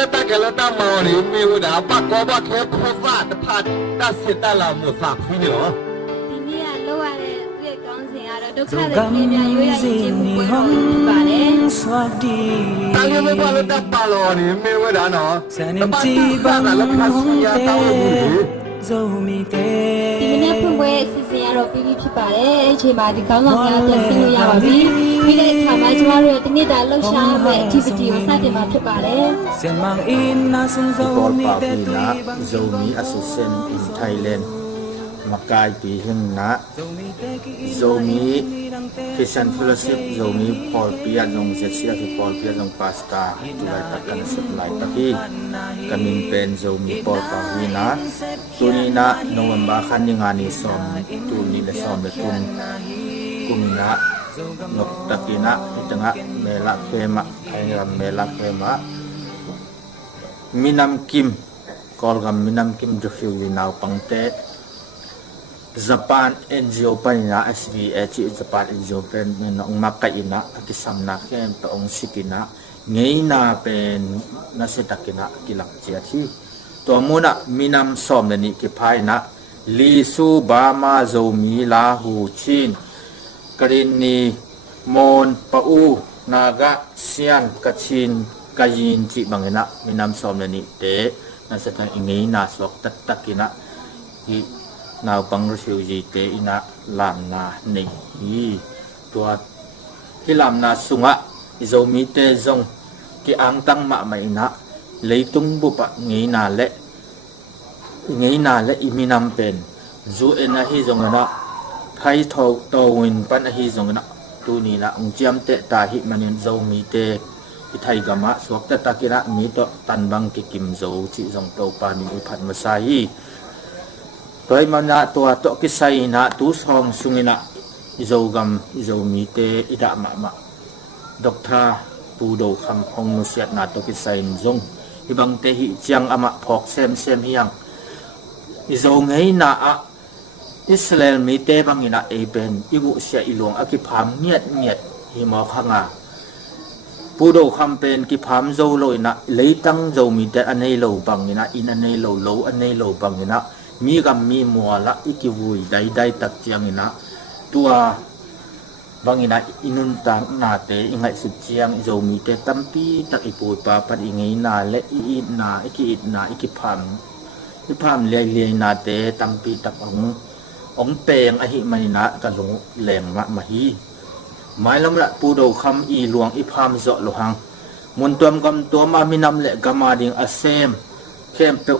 了大概了大毛里没有的，把锅巴开破饭的怕，但是但了没法亏了。当年没把了大巴了呢，没有的呢，那把大饭了怕是呀，当了不。ဒီမနေ့ဖွင့်ပွဲအစီအစဉ်ကတော့ပြီးပြီဖြစ်ပါတယ်။အဲ့ဒီမှာဒီကောင်းဆောင်များတင်ဆက်လို့ရပါပြီ။ပြီးတဲ့အခါမှာကျမတို့ရဲ့ဒီနေ့တာလှုပ်ရှားမဲ့ activity ကိုစတင်မှာဖြစ်ပါတယ်။ Zomi Association in Thailand Makai Pihimna Zomi Christian Fellowship Zomi Pawl Pia Zong Zetsia Pawl Pia Zong Pasta Tulai Takan Supply Tapi Kamin Pen Zomi Pawl Pahina Tunina November Khaningani Som Tuni Le Som Le Kumina Nok Takina Itanga Maela Khema Thailand Maela Khema Minam Kim Kolgam Minam Kim Refugee Now Pangte Japan NGO panina SVH Japan NGO pen nong makaina akisamna kem to ong sikina ngei na pen nasetakina kilak chiathi to muna minam som ni ki phaina lisu bama zomi lahu chin Karenni Mon pau naga sian kachin kayin chi bangena minam som ni te nasetak ngei na sok tatakina hi Now pang refugee te ina lam na nei tua ki lam na sunga zomi te zong ki ang tang ma mai na leitung bu pa ngei na le iminam pen zu ena hi zong na thai tho to win pan hi zong na tu ni na ong chiam te ta hi manin zomi te ki thai gama swak ta takira mi to tan bang ki kim zo chi zong to pa ni phat ma sai Toy mana tua tok kisai na tu song sungina Zogam Zomi te ida mama Dokta pudo kham hong nusiat na tok kisai zong ibang te hi chiang ama phok sem hiang ngei na a Israel mi te bangina eben ibu sia ilong aki pham niat hi mo khanga pudo kham pen ki pham zo loina leitang zomi te anei lo bangina in anei lo anei lo bangina mi gam mi muala ikiwui dai tak chiang ina tua bangina inun tang na te ingai su chiang zomi te tampi tak ipui pa pat ingei na le I na iki pham le na te tampi tak ong peng a hi manina ka lu leng ma hi mai lam la pu do kham I luang I pham zo lo hang mun tuam gam to ma minam le gama ding asem kem pe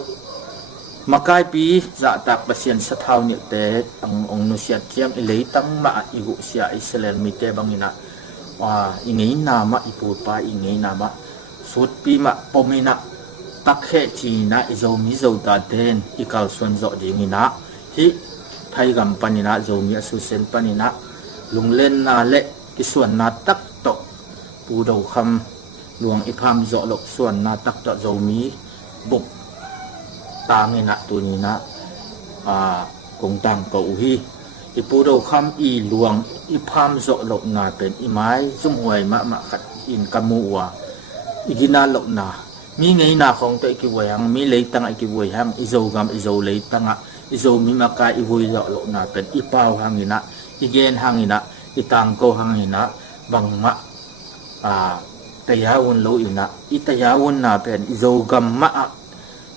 Makai pi za tak pasien sa thau ni te ang nusiat chiam ilei tang ma igu sia Israel mi te bangina ingei na ma ipu pa ingei na ma sut pi ma pomina takhe chi na izomi zo ta den ikal swan zo dingina hi thai gam panina zomi asusen panina lunglen na le ki swan na tak to pu do kham luang ipham zo lok swan na tak to zomi buk tangina tunina kung tang ko uhi ipudo kham I luang ipham zo lok na pen imai zum huai ma khat in kamuwa igina lok na mi ngei na khong te ki wayang mi leitang ki wayang izogam izo leitanga izo mi maka iwoi zo lok na pen ipaw hangina igen hangina itang ko hangina bangma tayawon lo ina itayawon na pen izogam ma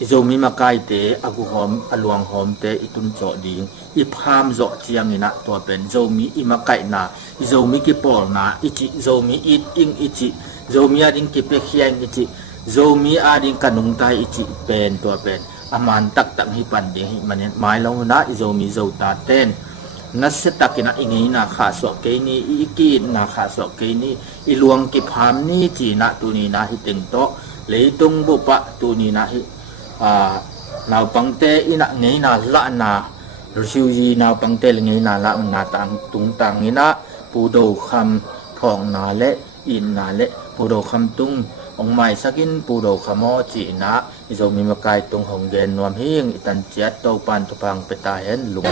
Zomi makai te aku hom aluang hom te itun zo ding ipham zo chiang ina to pen zomi imakai na zomi ki pawl na ichi zomi ing ichi zomi ading ki pe khiang ichi zomi ading kanung tai ichi pen to pen aman tak hi pan de hi manen mai long na zomi zo ta ten nasetakina ingei na kha so ke ni iki na kha so ke ni iluang ki pham ni chi na tu ni na hi teng to leitung bu pa tu ni na hi nào bằng tê ina ngei na la na refugee nào bằng tê ngei na la na tang tung tang ina pu do kham phong na le in na le pu do kham tung ong mai sakin pu do khamo chi na zo mi makai tung hong gen nuam hing itan chiat to pan to pang peta hen lung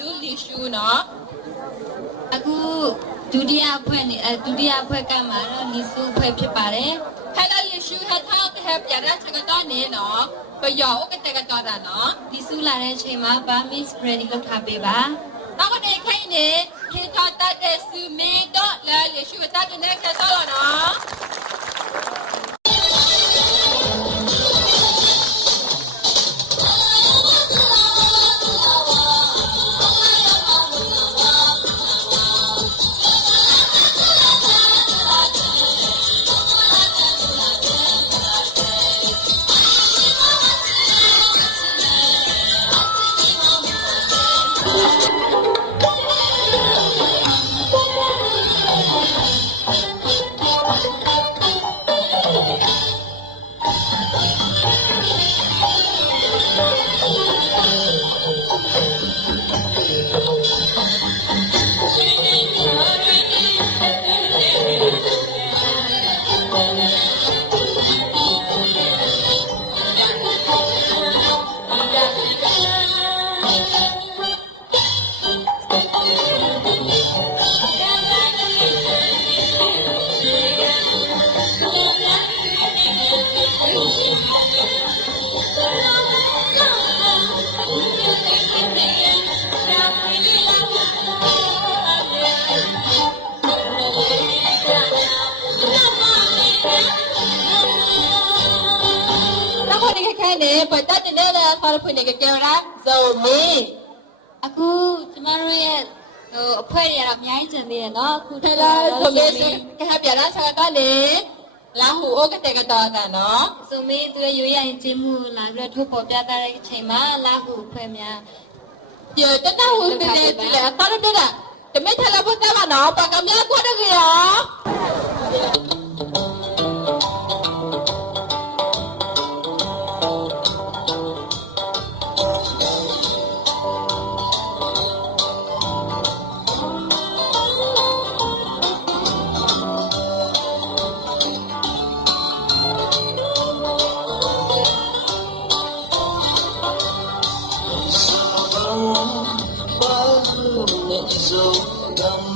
du li shu no aku dunia phwe ka ma no li su phwe phit pa de hello li shu ha tha he pya ra cha ka to ne no pa yo o ka te ka to da no li su la de chain ma Burmese ready လုပ်ထားပေးပါနောက်ကနေခိုင်းနေခေတ္တတတ်တဲ့စုမင်းတော့လဲလေရှုတတ်တဲ့ခက်ဆောတော့နော် But that another part of the girl, Zomi. Aku, tomorrow, a party of Yanjan, no, who tell us to have your answer. Lahu Ethnic, no? So me to you and Jimu, like two for the other Chima, Lahu Premier. You don't know who did it. I thought of that. The metal of the no, but I'm not going to go. Zogam,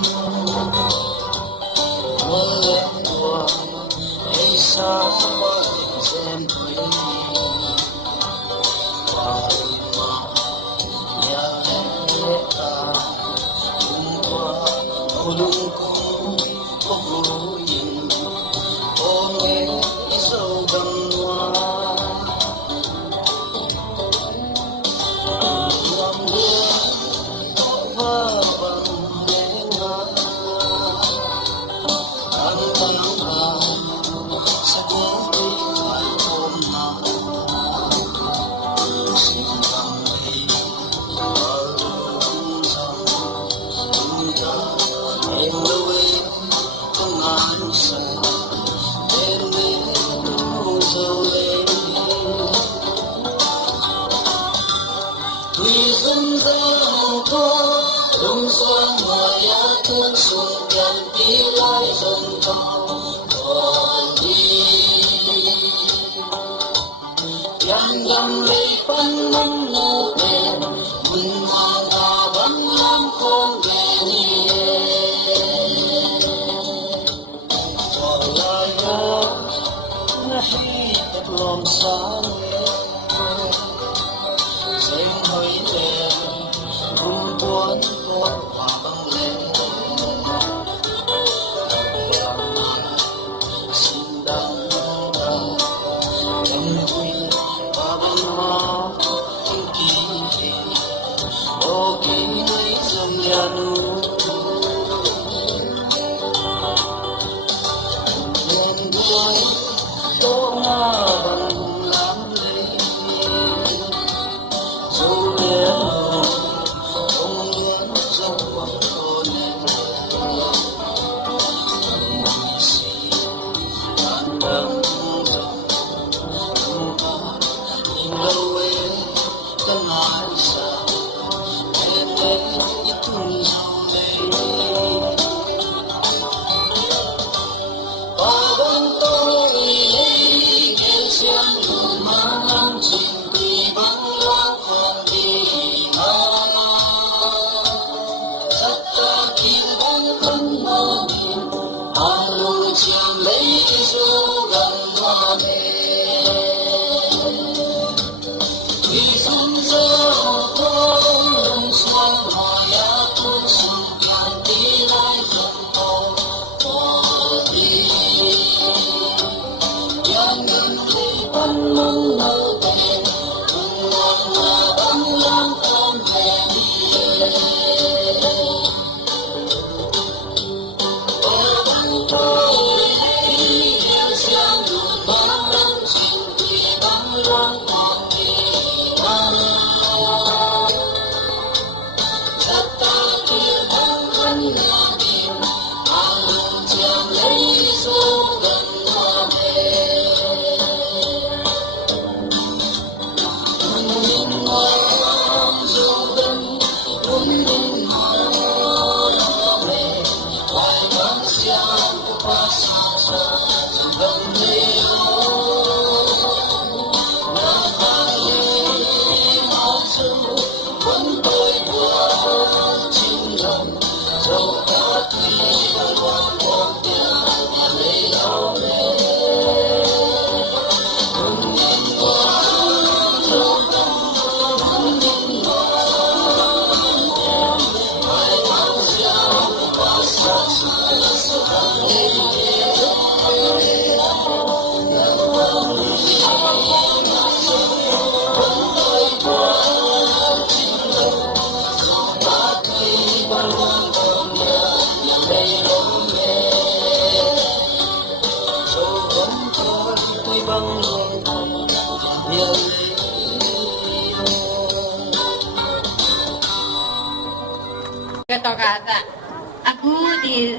Aku di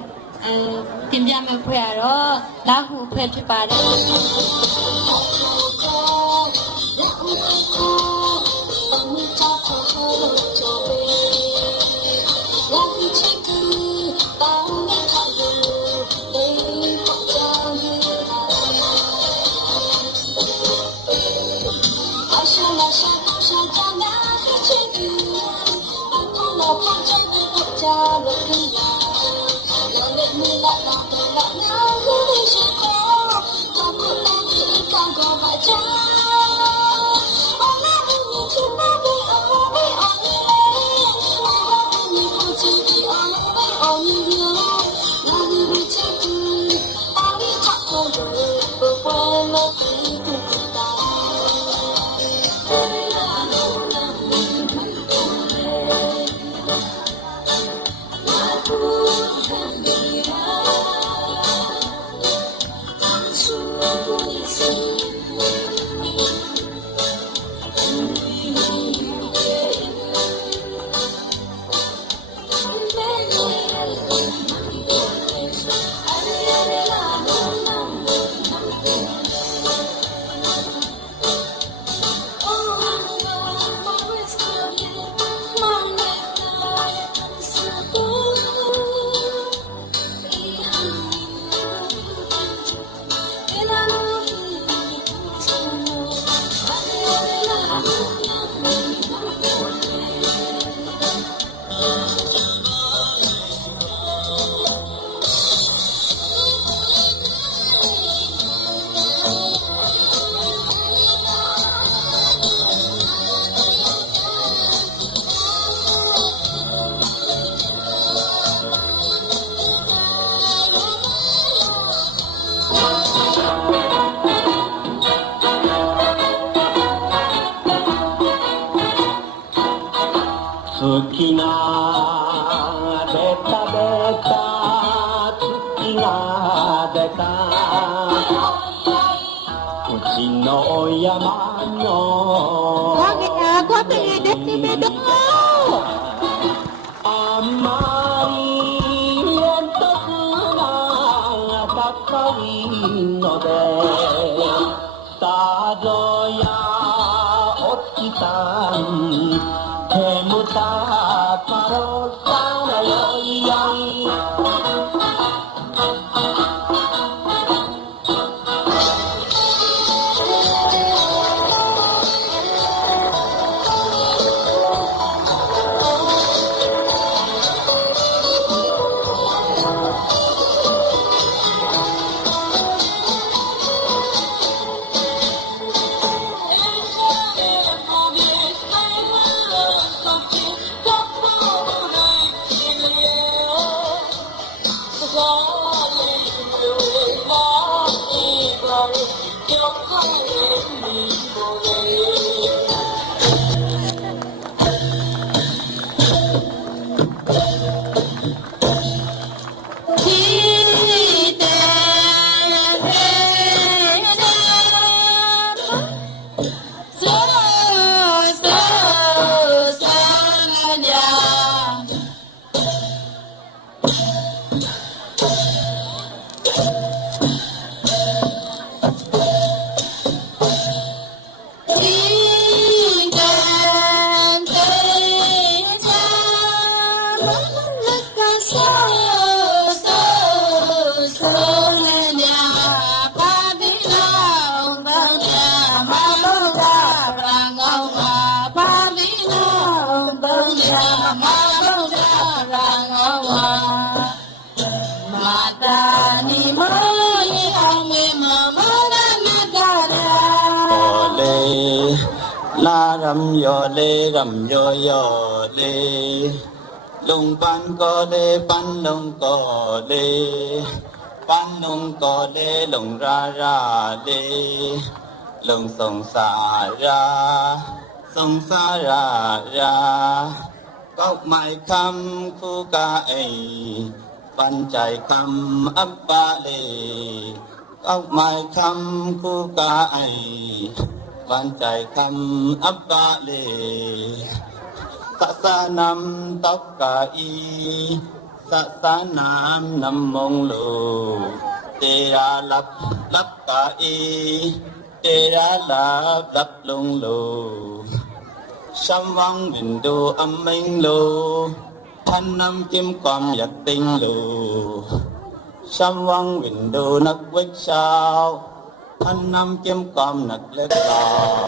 tim jaman puyaro lahu puyaro pada. La ram yo yo le lung pan ko le pan lung ko le lung ra le lung song sa ra cốc mai kham khu ca ai pan chạy kham ấp ba le cốc mai kham khu ca ai ban chạy khăm ấp ba lê sa nam tóc ca y sa nam nam mông lù tê ra lấp ca y tê ra lấp lung lù sam vang bình đô âm minh lù thanh nam kim com giật tinh lù sam vang bình đô nắc vích sao thanh năm kiếm com nặc lết lò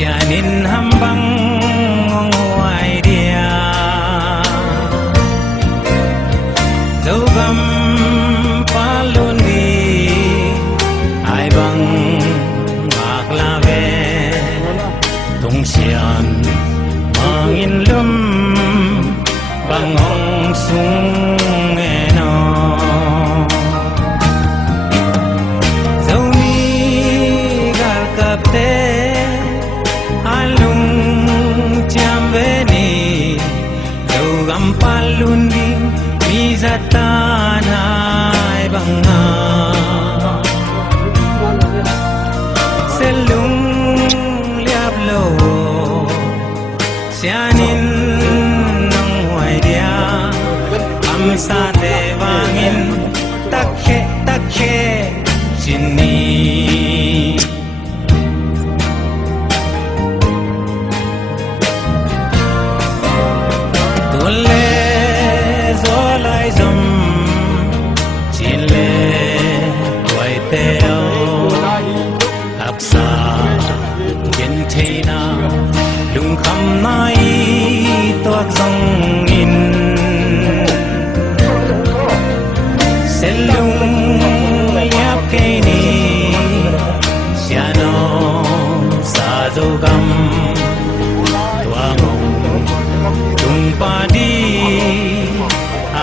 sianin hambang ngong huai dia Zogam palun di ai ba bang maklave tung xian mangin lum bang ong sung eno Zomi gal kapte alung chambeni Zogam palundi mizatana banga selung liap lo sianin nang huai dia am sa te wangin takhe chini tole zolai zom chile huai te sa gen theina lung kham nai toak zong in selung yap ke ni siano sa zogam tuamong tung pa di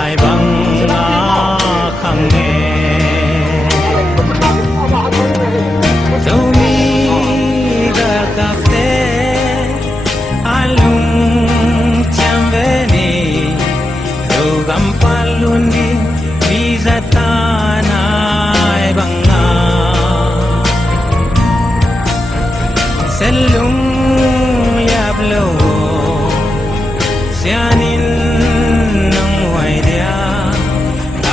ai bang na khang nge Zomi kapte alung chambeni Zogam palundi bizatana banga selung yablo sianin nang huai dia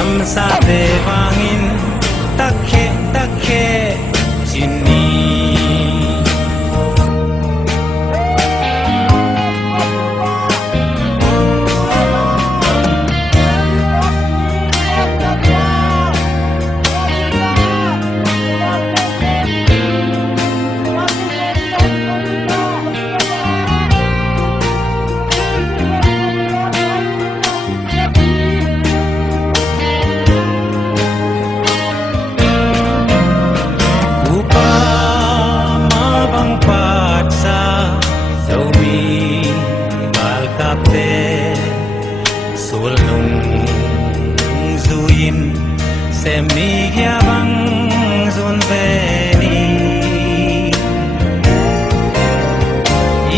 am sa te wangin takhe chini Semigya bang zon veni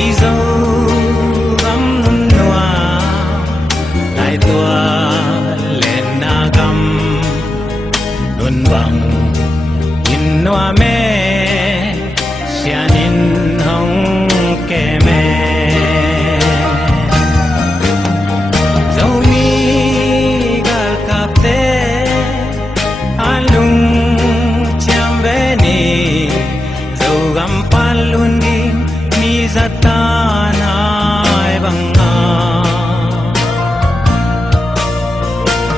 izo gam nunwa nai tua lenagam nun bang inwa me sianin hong ke me Zomi gal kapte alung chambeni Zogam palundi mizatana banga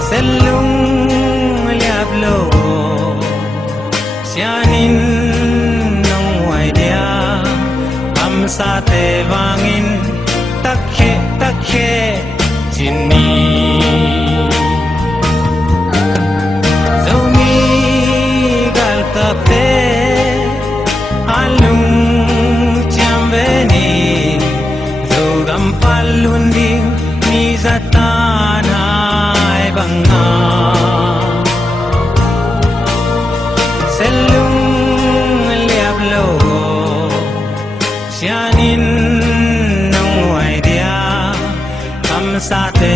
selung liablo sianin nong huai dia am sa te wangin takhe chini alung chambeni Zogam palundi mizatana banga selung liablo sianin nong huai dia am sa te